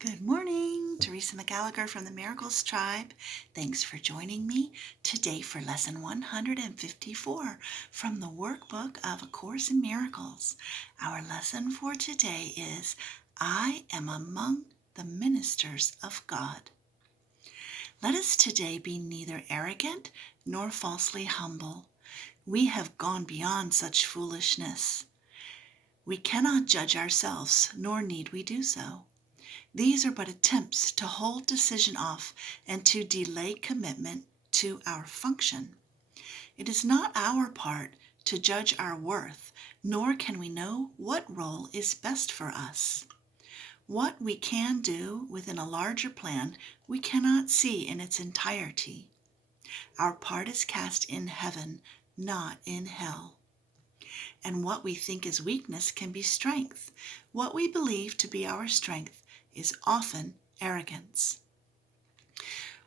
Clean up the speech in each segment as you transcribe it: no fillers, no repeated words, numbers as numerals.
Good morning, Teresa McGallagher from the Miracles Tribe. Thanks for joining me today for lesson 154 from the Workbook of A Course in Miracles. Our lesson for today is, I am among the ministers of God. Let us today be neither arrogant nor falsely humble. We have gone beyond such foolishness. We cannot judge ourselves, nor need we do so. These are but attempts to hold decision off and to delay commitment to our function. It is not our part to judge our worth, nor can we know what role is best for us. What we can do within a larger plan, we cannot see in its entirety. Our part is cast in heaven, not in hell. And what we think is weakness can be strength. What we believe to be our strength is often arrogance.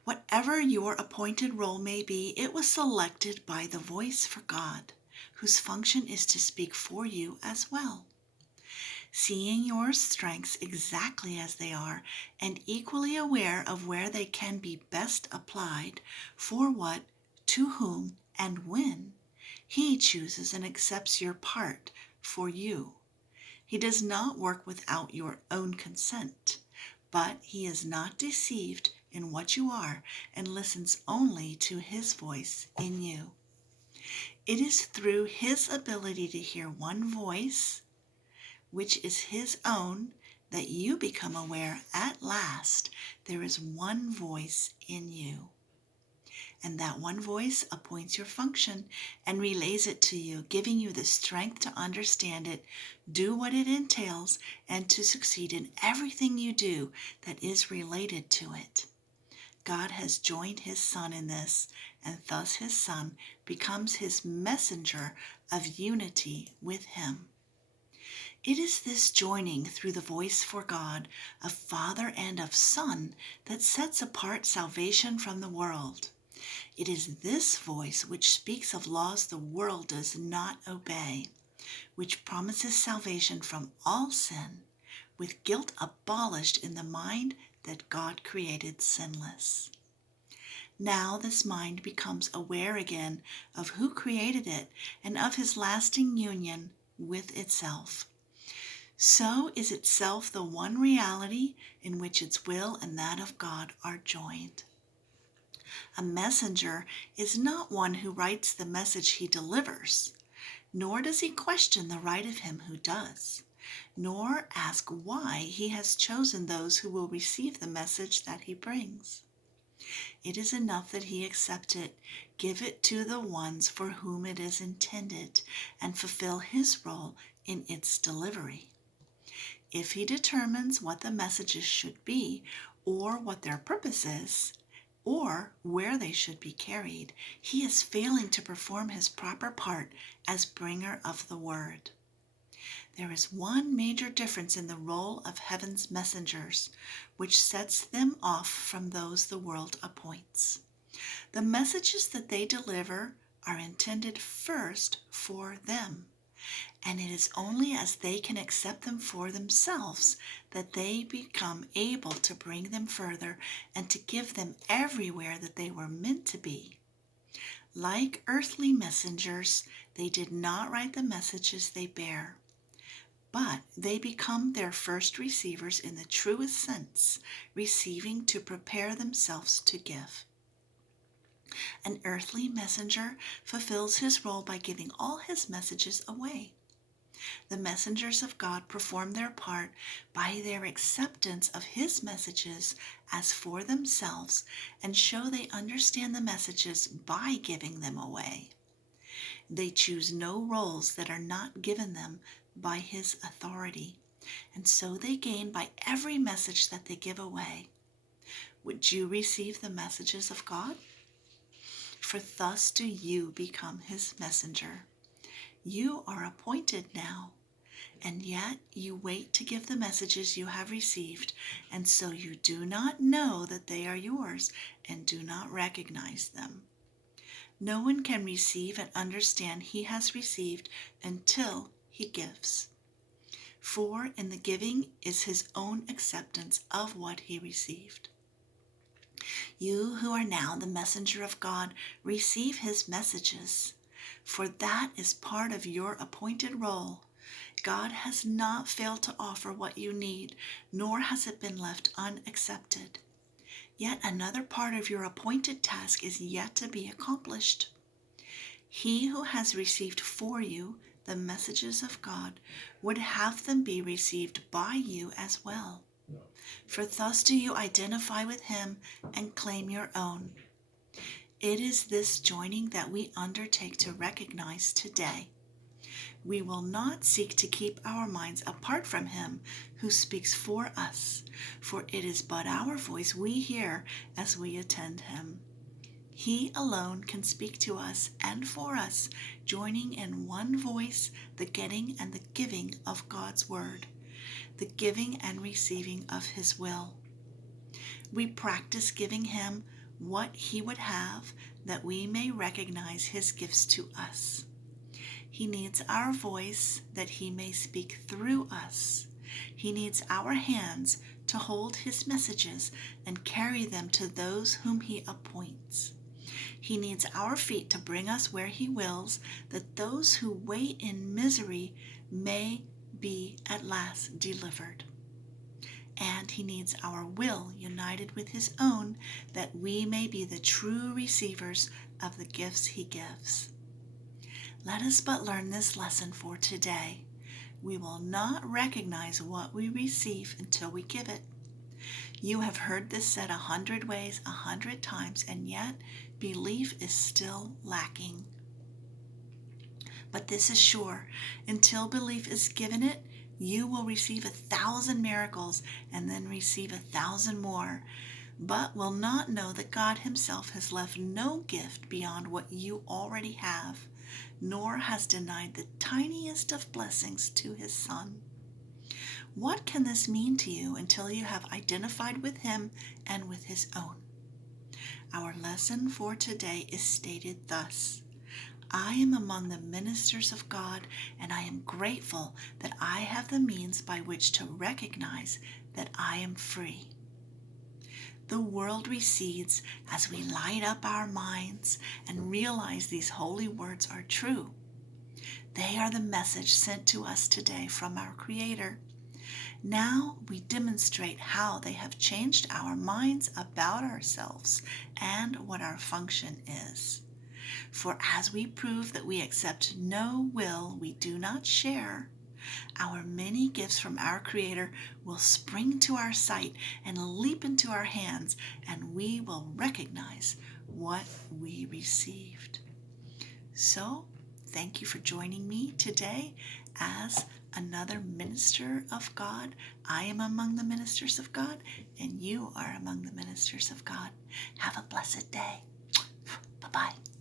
Whatever your appointed role may be, it was selected by the voice for God, whose function is to speak for you as well. Seeing your strengths exactly as they are and equally aware of where they can be best applied, for what, to whom, and when, He chooses and accepts your part for you. He does not work without your own consent, but He is not deceived in what you are and listens only to His voice in you. It is through His ability to hear one voice, which is His own, that you become aware at last there is one voice in you. And that one voice appoints your function and relays it to you, giving you the strength to understand it, do what it entails, and to succeed in everything you do that is related to it. God has joined His Son in this, and thus His Son becomes His messenger of unity with Him. It is this joining through the voice for God of Father and of Son that sets apart salvation from the world. It is this voice which speaks of laws the world does not obey, which promises salvation from all sin, with guilt abolished in the mind that God created sinless. Now this mind becomes aware again of who created it and of His lasting union with itself. So is itself the one reality in which its will and that of God are joined. A messenger is not one who writes the message he delivers, nor does he question the right of him who does, nor ask why he has chosen those who will receive the message that he brings. It is enough that he accept it, give it to the ones for whom it is intended, and fulfill his role in its delivery. If he determines what the messages should be, or what their purpose is, or where they should be carried, he is failing to perform his proper part as bringer of the word. There is one major difference in the role of heaven's messengers, which sets them off from those the world appoints. The messages that they deliver are intended first for them, and it is only as they can accept them for themselves that they become able to bring them further and to give them everywhere that they were meant to be. Like earthly messengers, they did not write the messages they bear, but they become their first receivers in the truest sense, receiving to prepare themselves to give. An earthly messenger fulfills his role by giving all his messages away. The messengers of God perform their part by their acceptance of His messages as for themselves and show they understand the messages by giving them away. They choose no roles that are not given them by His authority, and so they gain by every message that they give away. Would you receive the messages of God? For thus do you become His messenger. You are appointed now, and yet you wait to give the messages you have received, and so you do not know that they are yours and do not recognize them. No one can receive and understand he has received until he gives. For in the giving is his own acceptance of what he received. You who are now the messenger of God, receive his messages, for that is part of your appointed role. God has not failed to offer what you need, nor has it been left unaccepted. Yet another part of your appointed task is yet to be accomplished. He who has received for you the messages of God would have them be received by you as well. For thus do you identify with him and claim your own. It is this joining that we undertake to recognize today. We will not seek to keep our minds apart from him who speaks for us, for it is but our voice we hear as we attend him. He alone can speak to us and for us, joining in one voice the getting and the giving of God's word, the giving and receiving of his will. We practice giving him what he would have, that we may recognize his gifts to us. He needs our voice that he may speak through us. He needs our hands to hold his messages and carry them to those whom he appoints. He needs our feet to bring us where he wills, that those who wait in misery may be at last delivered. And he needs our will united with his own, that we may be the true receivers of the gifts he gives. Let us but learn this lesson for today. We will not recognize what we receive until we give it. You have heard this said 100 ways, 100 times, and yet belief is still lacking. But this is sure, until belief is given it, you will receive 1,000 miracles and then receive 1,000 more, but will not know that God himself has left no gift beyond what you already have, nor has denied the tiniest of blessings to his Son. What can this mean to you until you have identified with him and with his own? Our lesson for today is stated thus: I am among the ministers of God, and I am grateful that I have the means by which to recognize that I am free. The world recedes as we light up our minds and realize these holy words are true. They are the message sent to us today from our Creator. Now we demonstrate how they have changed our minds about ourselves and what our function is. For as we prove that we accept no will we do not share, our many gifts from our Creator will spring to our sight and leap into our hands, and we will recognize what we received. So, thank you for joining me today as another minister of God. I am among the ministers of God, and you are among the ministers of God. Have a blessed day. Bye-bye.